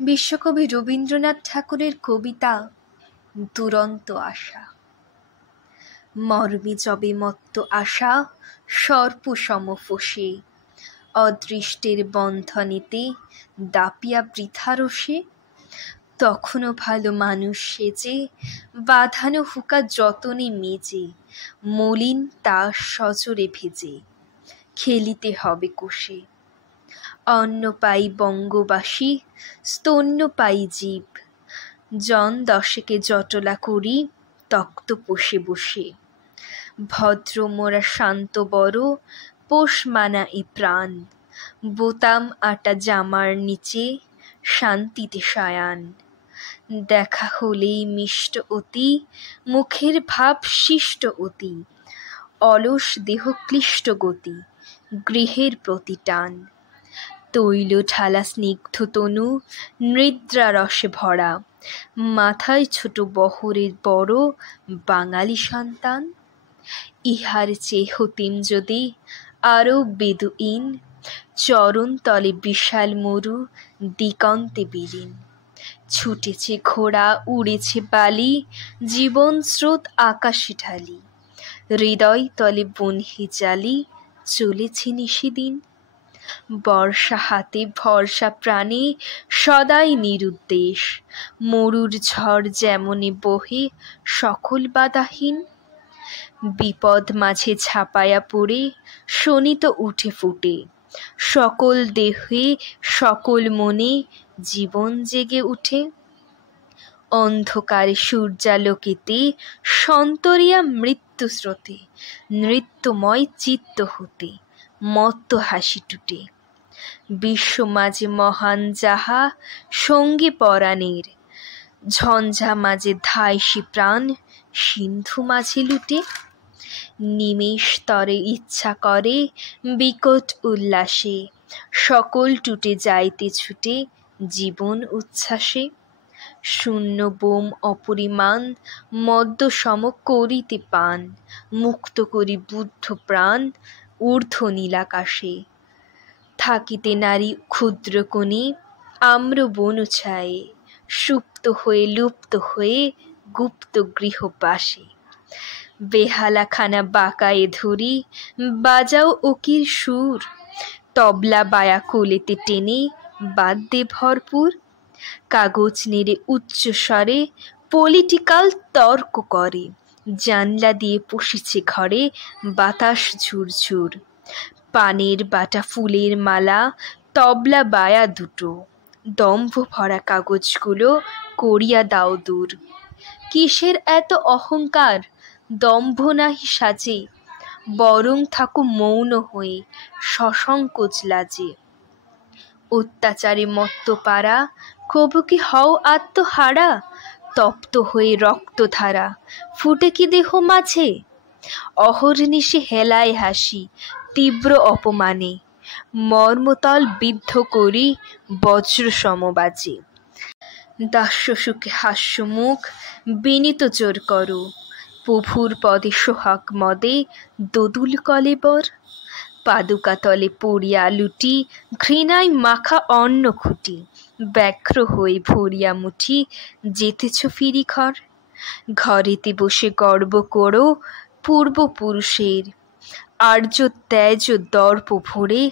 বিশ্বকবি রবীন্দ্রনাথ ঠাকুরের কবিতা দুরন্ত আশা। মর্মে যবে মত্ত আশা সর্পসম ফোঁসে, অদৃষ্টের বন্ধনেতে দাপিয়া বৃথা রোষে, তখনও ভালো মানুষ সেজে বাঁধানো হুকা যতনে মেজে, মলিন তাস সজোরে ভেজে খেলিতে হবে কোষে। অন্ন পাই বঙ্গবাসী, স্তন্য পাই জীব, জন দশেকে জটলা করি তক্ত পোষে বসে। ভদ্র মোরা শান্ত বড়, পোষ মানা এ প্রাণ, বোতাম আটা জামার নিচে শান্তিতে শায়ান। দেখা হলেই মিষ্ট অতি, মুখের ভাব শিষ্ট অতি, অলস দেহ ক্লিষ্ট গতি, গৃহের প্রতি টান। তৈল ঢালা স্নিগ্ধ তনু নিদ্রা রসে ভরা, মাথায় ছোট বহরের বড় বাঙালি সন্তান। ইহার চেয়ে হতিম যদি আরো বেদুইন, চরণ তলে বিশাল মরু দিগন্তে বিলীন। ছুটেছে ঘোড়া উড়েছে বালি, জীবন স্রোত আকাশে ঢালি, হৃদয় তলে বনহি জালি চলেছে নিশিদিন। বর্ষা হাতে ভরসা প্রাণে সদাই নিরুদ্দেশ, মরুর ঝড় যেমনি বহে সকল বাধাহীন। বিপদ মাঝে ঝাঁপায়া পড়ে শোণিত উঠে ফুটে, সকল দেহে সকল মনে জীবন জেগে উঠে। অন্ধকারে সূর্যালোকেতে সন্তরিয়া মৃত্যু স্রোতে, নৃত্যময় চিত্ত হতে মত্ত হাসি টুটে। বিশ্ব মাঝে মহান যাহা সঙ্গী পরাণের, ঝঞ্ঝা মাঝে ধাইসি প্রাণ সিন্ধু মাঝে লুটে। নিমেষ তরে ইচ্ছা করে বিকট উল্লাসে, সকল টুটে যাইতে ছুটে জীবন উচ্ছ্বাসে। শূন্য বোম অপরিমাণ মদ্য সম করিতে পান, মুক্ত করি বুদ্ধ প্রাণ ঊর্ধ্ব নীলাকাশে। থাকিতে নারী ক্ষুদ্র কোণে আম্র বন ছায়ে, সুপ্ত হয়ে লুপ্ত হয়ে গুপ্ত গৃহবাসে। বেহালাখানা বাঁকায়ে ধরি বাজাও উকির সুর, তবলা বায়া কোলেতে টেনে বাদ্যে ভরপুর। কাগজ নেড়ে উচ্চ স্বরে পলিটিক্যাল তর্ক করে, জানলা দিয়ে পশিছে ঘরে বাতাস ঝুরঝুর। পানের বাটা ফুলের মালা তবলা বায়া দুটো, দম্ভ ভরা কাগজগুলো করিয়া দাও দূর। কিসের এত অহংকার, দম্ভ নাহি সাজে, বরং থাকো মৌন হয়ে সসংকোচ লাজে। অত্যাচারে মত্ত পারা কবু কি হও আত্মহারা, তপ্ত হয়ে রক্তধারা ফুটে কি দেহ মাঝে। অহর্নিশে হেলায় হাসি তীব্র অপমানে, মর্মতল বিদ্ধ করি বজ্র সমবাজে। দাস্য সুখে হাস্যমুখ বিনীত জোর করো, প্রভুর পদে সোহাগ মদে দোদুল কলেবর। পাদুকা তলে পড়িয়া লুটি ঘৃণায় মাখা অন্ন খুঁটি, ব্যগ্র হয়ে ভরিয়া মুঠি যেতেছ ফিরি ঘর। ঘরেতে বসে গর্ব করো পূর্বপুরুষের, আর্য ত্যাজ দর্প ভরে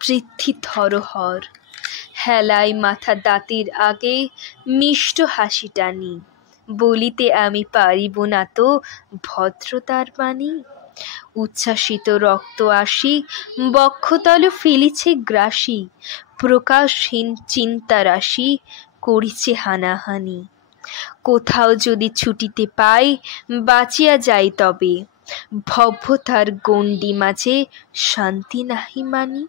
বৃদ্ধি ধরহর। হেলায় মাথা দাঁতের আগে মিষ্ট হাসি টানি, বলিতে আমি পারিব না তো ভদ্রতার বাণী। উচ্ছ্বাসিত রক্ত আসি বক্ষতল ফেলিছে গ্রাসী, প্রকাশহীন চিন্তা রাশি করিছে হানাহানি। কোথাও যদি ছুটিতে পাই বাঁচিয়া যাই তবে, ভব্যতার গণ্ডি মাঝে শান্তি নাহি মানি।